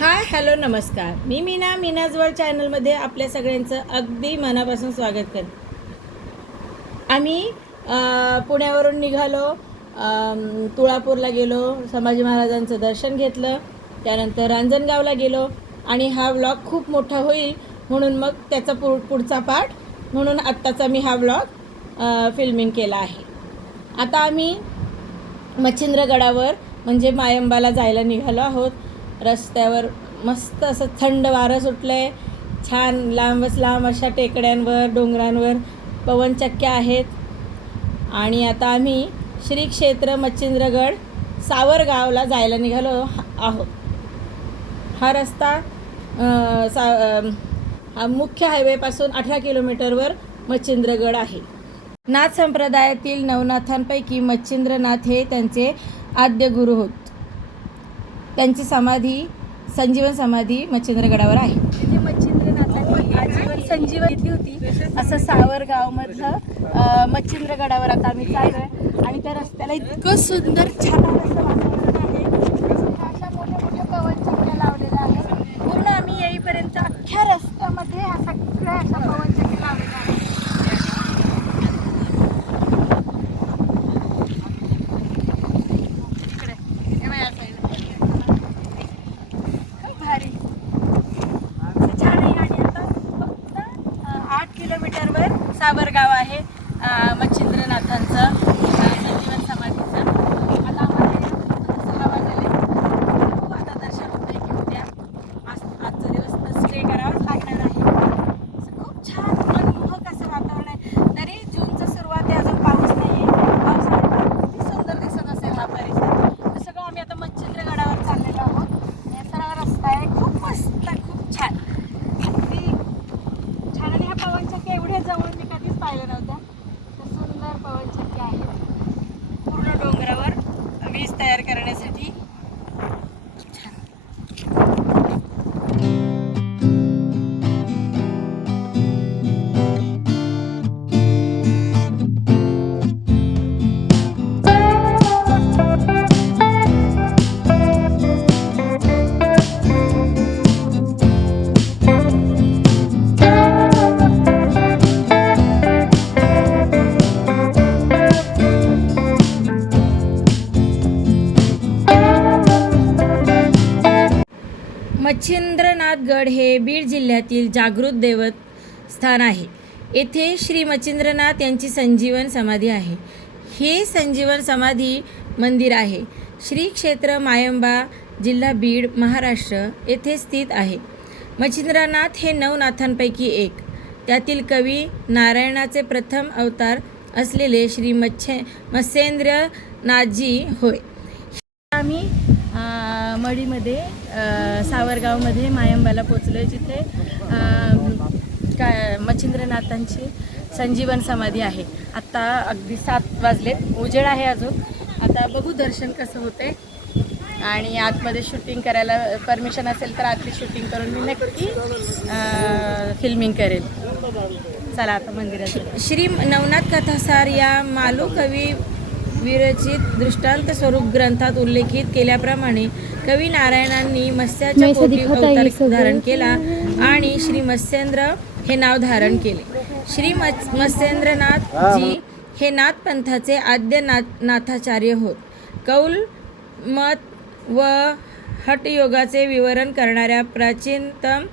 Hi hello नमस्कार. मी मीनाज world चॅनलमध्ये आपल्या सगळ्यांचं अगदी मनापासून स्वागत करते. आम्ही पुण्यावरून निघालो, तुळापूरला गेलो, संभाजी महाराजांचं दर्शन घेतलं, त्यानंतर रांजणगावला गेलो आणि हा व्लॉग खूप मोठा होईल म्हणून मग त्याचा पुढचा पार्ट म्हणून आत्ताचा मी हा व्लॉग फिल्मिंग केला आहे. आता आम्ही मच्छिंद्रगडावर म्हणजे मायंबाला जायला निघालो आहोत. रस्त्यावर मस्त असं थंड वारं सुटलं आहे. छान लांबच लांब अशा टेकड्यांवर डोंगरांवर पवनचक्क्या आहेत. आणि आता आम्ही श्री क्षेत्र मच्छिंद्रगड सावरगावला जायला निघालो आहोत. हा रस्ता हा मुख्य हायवेपासून 18 किलोमीटरवर मच्छिंद्रगड आहे. नाथ संप्रदायातील नवनाथांपैकी मच्छिंद्रनाथ हे त्यांचे आद्य गुरु होत. त्यांची समाधी संजीवन समाधी मच्छिंद्रगडावर आहे. तिथे मच्छिंद्रनाथांनी आजीवन संजीवन घेतली होती असं सावरगावमधलं मच्छिंद्रगडावर आता आम्ही चाललोय आणि त्या रस्त्याला इतकं सुंदर छान असं वातावरण आहे. अशा मोठ्या मोठ्या पवनचक्क्या लावलेल्या आहेत. पूर्ण आम्ही येईपर्यंत अख्ख्या रस्त्यामध्ये ह्या सगळ्या अशा पवनचक्क्या लावलेल्या आहेत. सावरगाव आहे मच्छिंद्रनाथांचं संजीवन समाधीचं. आता आम्हाला 6 वाजले. आता दर्शन होतंय की उद्या आजचा दिवस स्टे करावाच लागणार आहे. खूप छान मनमोहक असं वातावरण आहे. तरी जूनचं सुरुवात आहे, अजून पाऊस नाही आहे. पावसाळ्यात किती सुंदर दिसत असेल हा परिसर. सगळं आम्ही आता मच्छिंद्रगडावर चाललेलो आहोत. या सरळ रस्ता आहे, खूप मस्त, खूप छान, अगदी छान. आणि ह्या पवनचक्क्या एवढ्या जवळ मी कधीच पाहिलं नव्हत्या. तर सुंदर पवनचक्क्या आहेत पूर्ण डोंगरावर वीज तयार करण्यासाठी. मच्छिंद्रनाथगड हे बीड जिल्ह्यातील जागृत दैवत स्थान आहे. येथे श्री मच्छिंद्रनाथ यांची संजीवन समाधी आहे. हे संजीवन समाधी मंदिर आहे. श्री क्षेत्र मायंबा, जिल्हा बीड, महाराष्ट्र येथे स्थित आहे. मच्छिंद्रनाथ हे 9 नाथांपैकी एक. त्यातील कवी नारायणाचे प्रथम अवतार असलेले श्री मत्स्येंद्रनाथजी होय. आम्ही मढीमध्ये सावरगावमध्ये मायंबाला पोचलो आहे, जिथे मच्छिंद्रनाथांची संजीवन समाधी आहे. आत्ता अगदी 7 वाजलेत, उजेड आहे अजून. आता बघू दर्शन कसं होते आणि आतमध्ये शूटिंग करायला परमिशन असेल तर आतली शूटिंग करून मी नक्की फिल्मिंग करेल. चला आता मंदिरात. श्री नवनाथ कथासार या मालू कवी विरचित दृष्टांत स्वरूप ग्रंथात उल्लेखित केल्याप्रमाणे कवी नारायणांनी मत्स्याच्या पोटी अवतार धारण केला आणि श्री मत्स्येंद्र हे नाव धारण केले. श्री मत्स्येंद्रनाथ जी हे नाथपंथाचे आद्य नाथाचार्य होत. कौल, मत व हठयोगाचे विवरण करणाऱ्या प्राचीनतम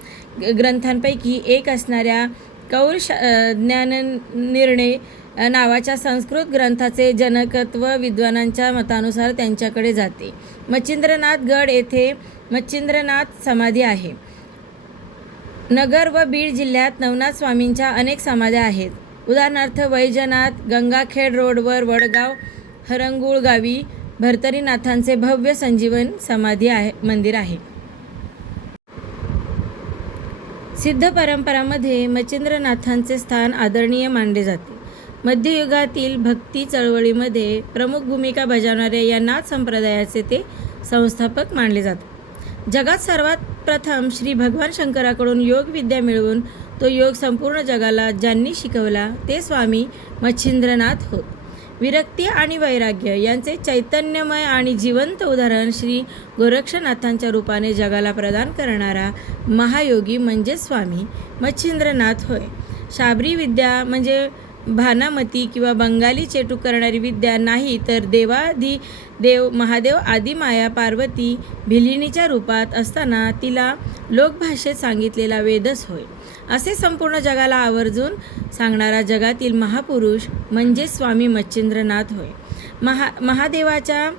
ग्रंथांपैकी एक असणाऱ्या कौल ज्ञाननिर्णय नावाच्या संस्कृत ग्रंथाचे जनकत्व विद्वानांच्या मतानुसार त्यांच्याकडे जाते. मच्छिंद्रनाथ गड येथे मच्छिंद्रनाथ समाधी आहे. नगर व बीड जिल्ह्यात नवनाथ स्वामींच्या अनेक समाध्या आहेत. उदाहरणार्थ वैजनाथ, गंगाखेड रोडवर वडगाव हरंगुळ गावी भर्तरीनाथांचे भव्य संजीवन समाधी मंदिर आहे. सिद्ध परंपरांमध्ये मच्छिंद्रनाथांचे स्थान आदरणीय मानले जाते. मध्ययुगातील भक्ती चळवळीमध्ये प्रमुख भूमिका बजावणाऱ्या या नाथ संप्रदायाचे ते संस्थापक मानले जातात. जगात सर्वात प्रथम श्री भगवान शंकराकडून योग विद्या मिळवून तो योग संपूर्ण जगाला ज्यांनी शिकवला ते स्वामी मच्छिंद्रनाथ होत. विरक्ती आणि वैराग्य यांचे चैतन्यमय आणि जिवंत उदाहरण श्री गोरक्षनाथांच्या रूपाने जगाला प्रदान करणारा महायोगी म्हणजे स्वामी मच्छिंद्रनाथ होय. शाबरी विद्या म्हणजे भानामती किंवा बंगाली चेटूक करणारी विद्या नाही, तर देव महादेव आदी माया पार्वती भिलिनीच्या रूपात असताना तिला लोकभाषेत सांगितलेला वेदच होय. असे संपूर्ण जगाला आवर्जून सांगणारा जगातील महापुरुष म्हणजे स्वामी मच्छिंद्रनाथ होय. महादेवाच्या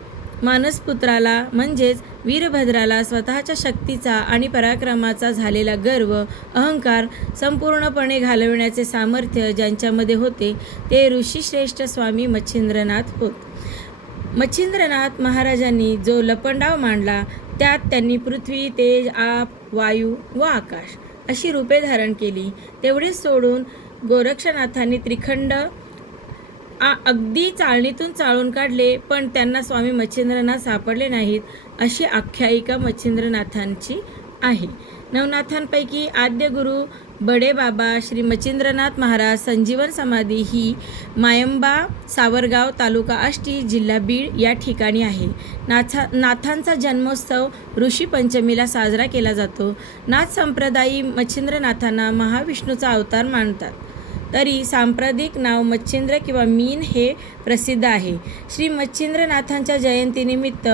मानसपुत्राला म्हणजेच वीरभद्राला स्वतःच्या शक्तीचा आणि पराक्रमाचा झालेला गर्व अहंकार संपूर्णपणे घालविण्याचे सामर्थ्य ज्यांच्यामध्ये होते ते ऋषीश्रेष्ठ स्वामी मच्छिंद्रनाथ होत. मच्छिंद्रनाथ महाराजांनी जो लपंडाव मांडला त्यात त्यांनी पृथ्वी, तेज, आप, वायू व आकाश अशी रूपे धारण केली. तेवढेच सोडून गोरक्षनाथांनी त्रिखंड अगदी चाळणीतून चाळून काढले, पण त्यांना स्वामी मच्छिंद्रनाथ सापडले नाहीत अशी आख्यायिका मच्छिंद्रनाथांची आहे. नवनाथांपैकी आद्य गुरु बडे बाबा श्री मच्छिंद्रनाथ महाराज संजीवन समाधी ही मायंबा, सावरगाव, तालुका आष्टी, जिल्हा बीड या ठिकाणी आहे. नाथांचा जन्मोत्सव ऋषी पंचमीला साजरा केला जातो. नाथ संप्रदायी मच्छिंद्रनाथांना महाविष्णूचा अवतार मानतात, तरी सांप्रदायिक नाव मच्छिंद्र किंवा मीन हे प्रसिद्ध आहे. श्री मच्छिंद्रनाथांच्या जयंतीनिमित्त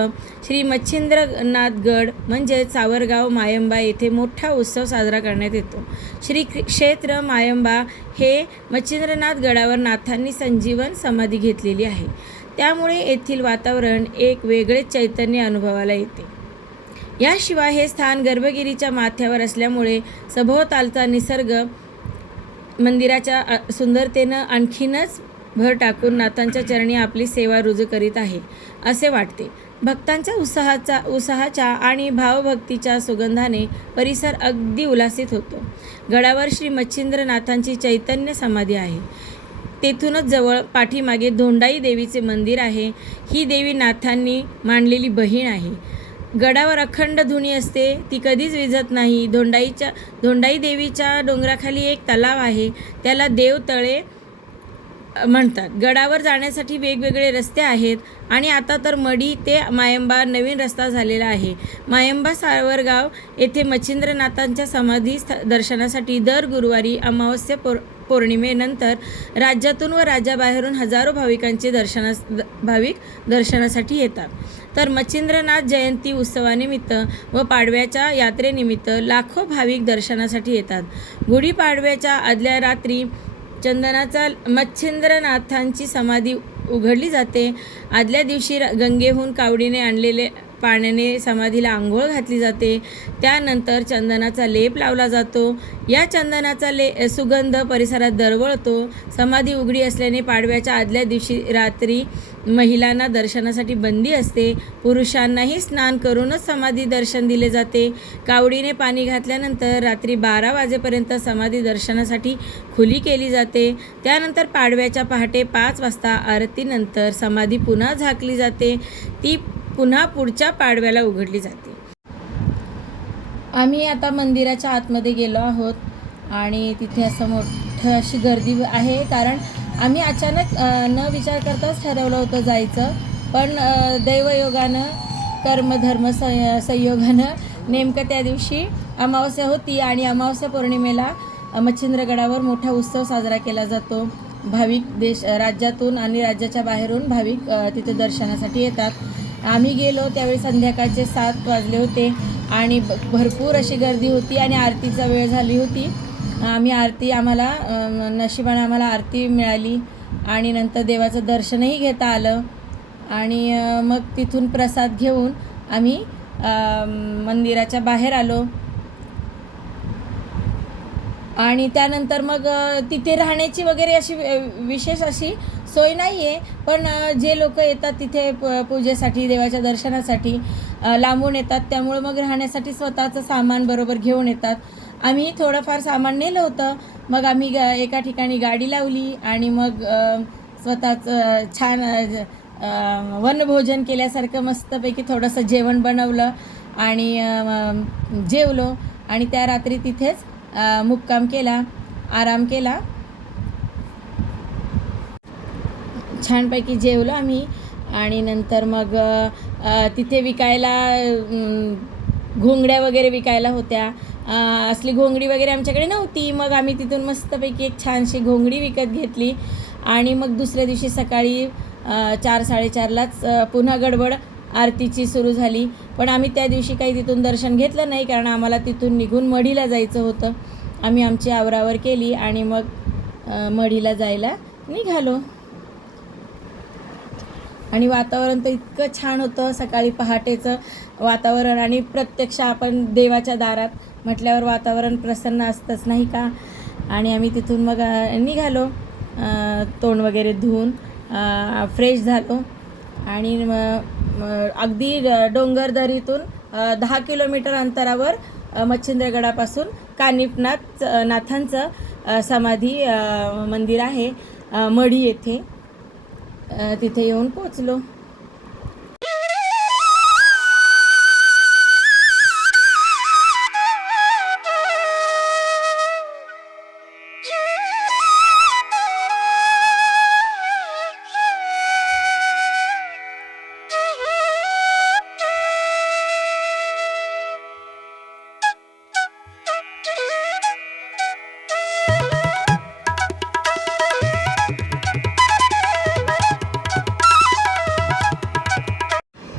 श्री मच्छिंद्रनाथगड म्हणजे सावरगाव मायंबा येथे मोठा उत्सव साजरा करण्यात येतो. श्री क्षेत्र मायंबा हे मच्छिंद्रनाथ गडावर नाथांनी संजीवन समाधी घेतलेली आहे. त्यामुळे येथील वातावरण एक वेगळेच चैतन्य अनुभवाला येते. याशिवाय हे स्थान गर्भगिरीच्या माथ्यावर असल्यामुळे सभोवतालचा निसर्ग मंदिराच्या सुंदरतेनं आणखीनच भर टाकून नाथांच्या चरणी आपली सेवा रुजू करीत आहे असे वाटते. भक्तांच्या उत्साहाच्या आणि भावभक्तीच्या सुगंधाने परिसर अगदी उल्हासित होतो. गडावर श्री मच्छिंद्रनाथांची चैतन्य समाधी आहे. तेथूनच जवळ पाठीमागे धोंडाई देवीचे मंदिर आहे. ही देवी नाथांनी मांडलेली बहीण आहे. गडावर अखंड धुनी असते, ती कधीच विझत नाही. धोंडाई देवीच्या डोंगराखाली एक तलाव आहे, त्याला देवतळे म्हणतात. गडावर जाण्यासाठी वेगवेगळे रस्ते आहेत आणि आता तर मढी ते मायंबा नवीन रस्ता झालेला आहे. मायंबा सावरगाव येथे मच्छिंद्रनाथांच्या समाधी दर्शनासाठी दर गुरुवारी अमावस्या पौर्णिमेनंतर राज्यातून व राज्याबाहेरून हजारो भाविक दर्शनासाठी येतात. तर मच्छिंद्रनाथ जयंती उत्सवानिमित्त व पाडव्याच्या यात्रेनिमित्त लाखो भाविक दर्शनासाठी येतात. गुढीपाडव्याच्या आदल्या रात्री चंदनाचा मच्छिंद्रनाथांची समाधी उघडली जाते. आदल्या दिवशी गंगेहून कावडीने आणलेले पाण्याने समाधीला आंघोळ घातली जाते. त्यानंतर चंदनाचा लेप लावला जातो. या चंदनाचा सुगंध परिसरात दरवळतो. समाधी उघडी असल्याने पाडव्याच्या आदल्या दिवशी रात्री महिलांना दर्शनासाठी बंदी असते. पुरुषांनाही स्नान करूनच समाधी दर्शन दिले जाते. कावडीने पाणी घातल्यानंतर रात्री 12 वाजेपर्यंत समाधी दर्शनासाठी खुली केली जाते. त्यानंतर पाडव्याच्या पहाटे 5 वाजता आरतीनंतर समाधी पुन्हा झाकली जाते. ती पुन्हा पुढच्या पाडव्याला उघडली जाते. आम्ही आता मंदिराच्या आतमध्ये गेलो आहोत आणि तिथे असं मोठं अशी गर्दी आहे, कारण आम्ही अचानक न विचार करताच ठरवलं होतं जायचं, पण दैवयोगानं कर्मधर्म संयोगानं नेमकं त्या दिवशी अमावस्या होती आणि अमावस्या पौर्णिमेला मच्छिंद्रगडावर मोठा उत्सव साजरा केला जातो. भाविक राज्यातून आणि राज्याच्या बाहेरून भाविक तिथे दर्शनासाठी येतात. आम्ही गेलो त्यावेळी संध्याकाळचे 7 वाजले होते आणि भरपूर अशी गर्दी होती आणि आरतीचा वेळ झाली होती. आम्हाला नशिबाने आम्हाला आरती मिळाली आणि नंतर देवाचं दर्शनही घेता आलं आणि मग तिथून प्रसाद घेऊन आम्ही मंदिराच्या बाहेर आलो. आणि त्यानंतर मग तिथे राहण्याची वगैरे अशी विशेष अशी सोय नाही आहे, पण जे लोक येतात तिथे पूजेसाठी देवाच्या दर्शनासाठी लांबून येतात, त्यामुळे मग राहण्यासाठी स्वतःचं सामान बरोबर घेऊन येतात. आम्ही थोडंफार सामान नेलं होतं. मग आम्ही एका ठिकाणी गाडी लावली आणि मग स्वतःच छान वनभोजन केल्यासारखं मस्तपैकी थोडंसं जेवण बनवलं आणि जेवलो आणि त्या रात्री तिथेच मुक्काम केला, आराम केला. छानपैकी जेवलो आम्ही आणि नंतर मग तिथे विकायला घोंगड्या वगैरे विकायला होत्या. असली घोंगडी वगैरे आमच्याकडे नव्हती. मग आम्ही तिथून मस्तपैकी एक छानशी घोंगडी विकत घेतली आणि मग दुसऱ्या दिवशी सकाळी 4-4:30लाच पुन्हा गडबड आरतीची सुरू झाली. पण आम्ही त्या दिवशी काही तिथून दर्शन घेतलं नाही, कारण आम्हाला तिथून निघून मढीला जायचं होतं. आम्ही आमची आवरावर केली आणि मग मढीला जायला निघालो. आणि वातावरण तर इतकं छान होतं, सकाळी पहाटेचं वातावरण. आणि प्रत्यक्ष आपण देवाच्या दारात म्हटल्यावर वातावरण प्रसन्न असतंच नाही का. आणि आम्ही तिथून मग निघालो, तोंड वगैरे धुवून फ्रेश झालो आणि अगदी डोंगरदरीतून 10 किलोमीटर अंतरावर मच्छिंद्रगडापासून कानिफनाथ नाथांचं समाधी मंदिर आहे मढी येथे. तिथे येऊन पोचलो.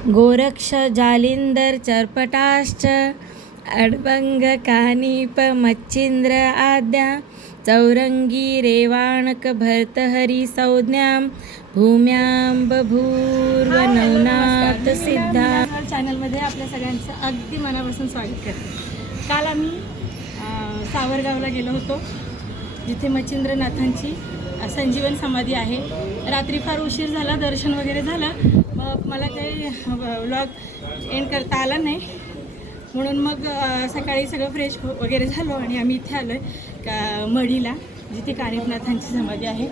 गोरक्ष जालिंदर चर्पटाश्च अडबंग कानिप मच्छिंद्र आद्या चौरंगी रेवाणक भर्तहरी संज्ञां भूम्यां बभूर्व नवनाथ सिद्धा. चॅनलमध्ये आपल्या सगळ्यांचं अगदी मनापासून स्वागत करते. काल आम्ही सावरगावला गेलो होतो, जिथे मच्छिंद्रनाथांची संजीवन समाधी आहे. रात्री फार उशीर झाला, दर्शन वगैरे झालं. मग मला काही व्लॉग एंड करता आला नाही, म्हणून मग सकाळी सगळं फ्रेश वगैरे झालो आणि आम्ही इथे आलो आहे का मढीला, जिथे कानिफनाथांची समाधी आहे.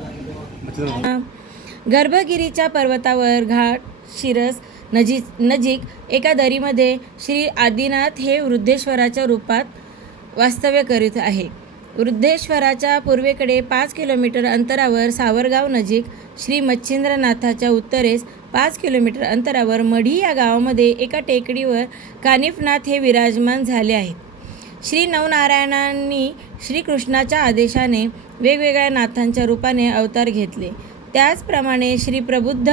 गर्भगिरीच्या पर्वतावर घाट शिरस नजीक एका दरीमध्ये श्री आदिनाथ हे वृद्धेश्वराच्या रूपात वास्तव्य करीत आहे. वृद्धेश्वराच्या पूर्वेकडे 5 किलोमीटर अंतरावर सावरगाव नजीक, श्री मच्छिंद्रनाथाच्या उत्तरेस 5 किलोमीटर अंतरावर मढी या गावामध्ये एका टेकडीवर कानिफनाथ हे विराजमान झाले आहेत. श्री नवनारायणांनी श्रीकृष्णाच्या आदेशाने वेगवेगळ्या नाथांच्या रूपाने अवतार घेतले. त्याचप्रमाणे श्री प्रबुद्ध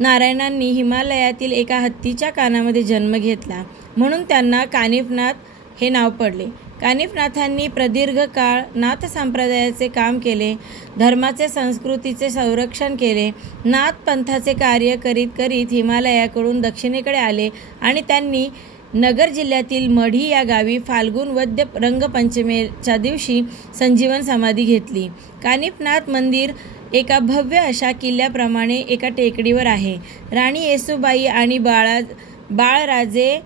नारायणांनी हिमालयातील एका हत्तीच्या कानामध्ये जन्म घेतला, म्हणून त्यांना कानिफनाथ हे नाव पडले. कानिफनाथांनी प्रदीर्घ काळ नाथ संप्रदायाचे काम केले, धर्माचे संस्कृतीचे संरक्षण केले. नाथ पंथाचे कार्य करीत करीत हिमालयाकडून दक्षिणेकडे आले आणि त्यांनी नगर जिल्ह्यातील मढी या गावी फाल्गुन वद्य रंगपंचमीच्या दिवशी संजीवन समाधी घेतली. कानिफनाथ मंदिर एका भव्य अशा किल्ल्याप्रमाणे एका टेकडीवर आहे. राणी येसूबाई आणि बाळराजे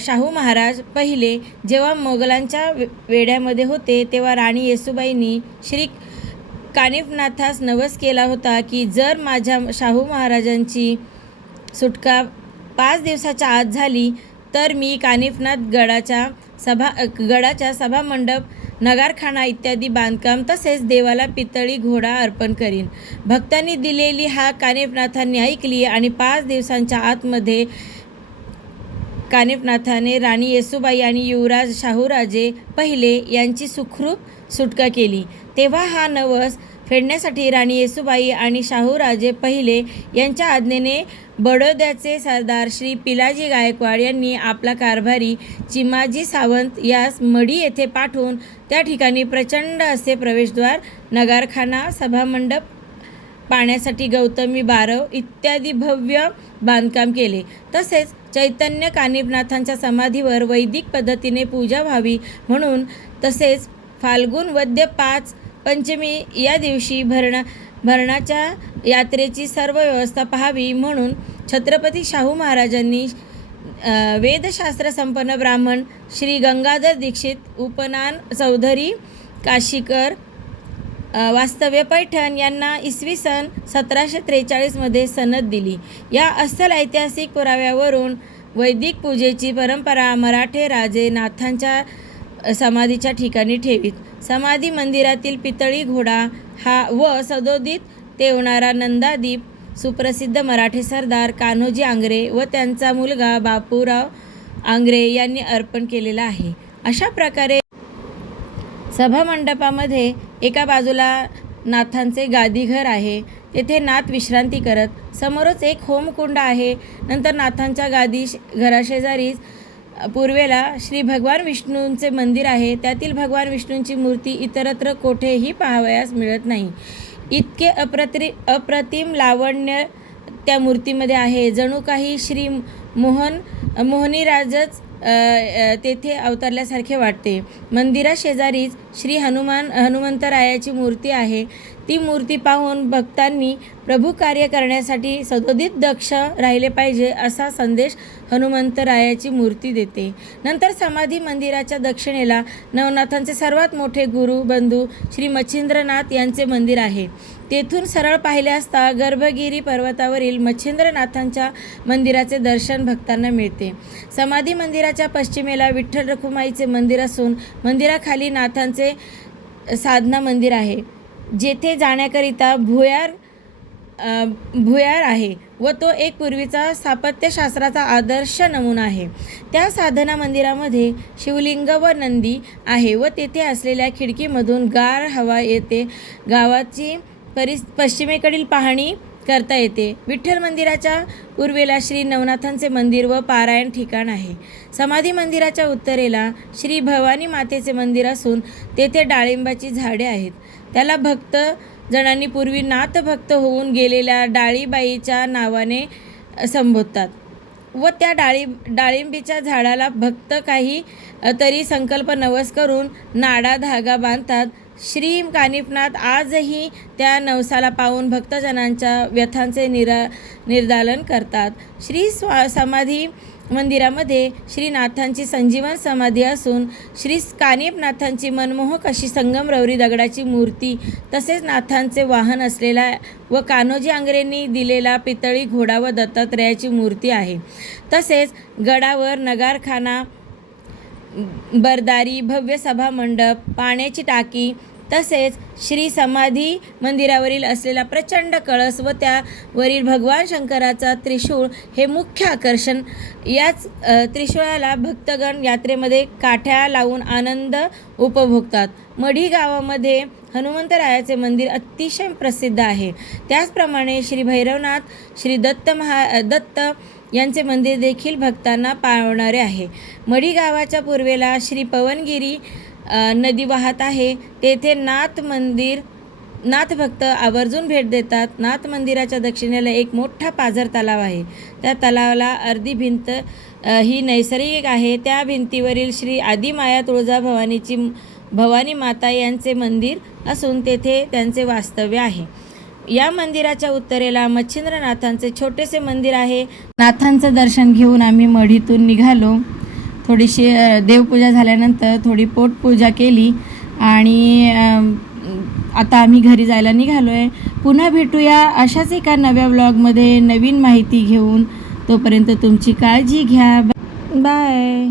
शाहू महाराज पहिले जेव्हा मोगलांच्या वेढ्यामध्ये होते, तेव्हा राणी येसूबाईंनी श्री कानिफनाथास नवस केला होता की जर माझ्या शाहू महाराजांची सुटका 5 दिवसाच्या आत झाली तर मी कानिफनाथ गडाच्या सभामंडप, नगारखाना इत्यादी बांधकाम तसेच देवाला पितळी घोडा अर्पण करीन. भक्तांनी दिलेली हाक कानिफनाथांनी ऐकली आणि 5 दिवसांच्या आतमध्ये कानिफनाथाने राणी येसूबाई आणि युवराज शाहूराजे पहिले यांची सुखरूप सुटका केली. तेव्हा हा नवस फेडण्यासाठी राणी येसूबाई आणि शाहूराजे पहिले यांच्या आज्ञेने बडोद्याचे सरदार श्री पिलाजी गायकवाड यांनी आपला कारभारी चिमाजी सावंत यास मढी येथे पाठवून त्या ठिकाणी प्रचंड असे प्रवेशद्वार, नगारखाना, सभामंडप, पाण्यासाठी गौतमी बारव इत्यादी भव्य बांधकाम केले. तसेच चैतन्य कानिफनाथांच्या समाधीवर वैदिक पद्धतीने पूजा व्हावी म्हणून, तसेच फाल्गुन वद्य 5 पंचमी या दिवशी भरणाच्या यात्रेची सर्व व्यवस्था पाहावी म्हणून छत्रपती शाहू महाराजांनी वेदशास्त्र संपन्न ब्राह्मण श्री गंगाधर दीक्षित, उपनान चौधरी काशीकर, वास्तव्य पैठण यांना इसवी सन 1743 सनद दिली. या अस्सल ऐतिहासिक पुराव्यावरून वैदिक पूजेची परंपरा मराठे राजे नाथांच्या समाधीच्या ठिकाणी ठेवीत. समाधी मंदिरातील पितळी घोडा हा व सदोदित तेवणारा नंदादीप सुप्रसिद्ध मराठी सरदार कान्होजी आंग्रे व त्यांचा मुलगा बापूराव आंग्रे यांनी अर्पण केलेला आहे. अशा प्रकारे सभामंडपामध्ये एका बाजूला नाथांचे गादीघर आहे, तेथे नाथ विश्रांती करत, समोरच एक होमकुंड आहे. नंतर नाथांच्या घराशेजारीच पूर्वेला श्री भगवान विष्णूंचे मंदिर आहे. त्यातील भगवान विष्णूंची मूर्ती इतरत्र कोठेही पाहावयास मिळत नाही. इतके अप्रतिम लावण्य त्या मूर्तीमध्ये आहे, जणू काही श्री मोहिनीराजच तेथे अवतरल्यासारखे वाटते. मंदिराशेजारीच श्री हनुमंतरायाची मूर्ती आहे. ती मूर्ती पाहून भक्तांनी प्रभू कार्य करण्यासाठी सदोदित दक्ष राहिले पाहिजे असा संदेश हनुमंतरायाची मूर्ती देते. नंतर समाधी मंदिराच्या दक्षिणेला नवनाथांचे सर्वात मोठे गुरु बंधू श्री मच्छिंद्रनाथ यांचे मंदिर आहे. तेथून सरळ पाहिले असता गर्भगिरी पर्वतावरील मच्छिंद्रनाथांच्या मंदिराचे दर्शन भक्तांना मिळते. समाधी मंदिराच्या पश्चिमेला विठ्ठल रखुमाईचे मंदिर असून मंदिराखाली नाथांचे साधना मंदिर आहे, जेथे जाण्याकरिता भुयार आहे व तो एक पूर्वीचा स्थापत्यशास्त्राचा आदर्श नमुना आहे. त्या साधना मंदिरामध्ये शिवलिंग व नंदी आहे व तेथे असलेल्या खिडकीमधून गार हवा येते. गावाची पश्चिमेकडील पाहणी करता येते. विठ्ठल मंदिराच्या पूर्वेला श्री नवनाथांचे मंदिर व पारायण ठिकाण आहे. समाधी मंदिराच्या उत्तरेला श्री भवानी मातेचे मंदिर असून तेथे डाळिंबाची झाडे आहेत. त्याला भक्त जणांनी पूर्वी नाथ भक्त होऊन गेलेल्या डाळीबाईच्या नावाने संबोधतात व त्या डाळिंबीच्या झाडाला भक्त काही तरी संकल्प नवस करून नाडा धागा बांधतात. श्री कानिफनाथ आजही त्या नवसाला पाहून भक्तजनांच्या व्यथांचे निर्दालन करतात. समाधी मंदिरामध्ये श्रीनाथांची संजीवन समाधी असून श्री कानिफनाथांची मनमोहक अशी संगमरवरी दगडाची मूर्ती, तसेच नाथांचे वाहन असलेला व कान्होजी आंग्रेंनी दिलेला पितळी घोडा व दत्तात्रयाची मूर्ती आहे. तसेच गडावर नगारखाना, बरदारी, भव्य सभा मंडप, पाण्याची टाकी, तसेच श्री समाधी मंदिरावरील असलेला प्रचंड कळस व त्यावरील भगवान शंकराचा त्रिशूळ हे मुख्य आकर्षण. याच त्रिशूळाला भक्तगण यात्रेमध्ये काठ्या लावून आनंद उपभोगतात. मढी गावामध्ये हनुमंतरायाचे मंदिर अतिशय प्रसिद्ध आहे. त्याचप्रमाणे श्री भैरवनाथ, श्री दत्त यांचे मंदिर देखील भक्तांना पावणारे आहे. मढी गावाच्या पूर्वेला श्री पवनगिरी नदी वाहत आहे. तेथे नाथ भक्त आवर्जून भेट देतात. नाथ मंदिराच्या दक्षिणेला एक मोठा पाझर तलाव आहे. त्या तलावाला अर्धी भिंत ही नैसर्गिक आहे. त्या भिंतीवरील श्री आदिमाया तुळजा भवानी माता यांचे मंदिर असून तेथे त्यांचे वास्तव्य आहे. या मंदिराच्या उत्तरेला मच्छिंद्रनाथांचे छोटेसे मंदिर आहे. नाथांचं दर्शन घेऊन आम्ही मढीतून निघालो. थोडीशी देवपूजा झाल्यानंतर थोडी पोटपूजा केली आणि आता आम्ही घरी जायला निघालो आहे. पुन्हा भेटूया अशाच एका नव्या व्लॉगमध्ये नवीन माहिती घेऊन. तोपर्यंत तुमची काळजी घ्या. बाय.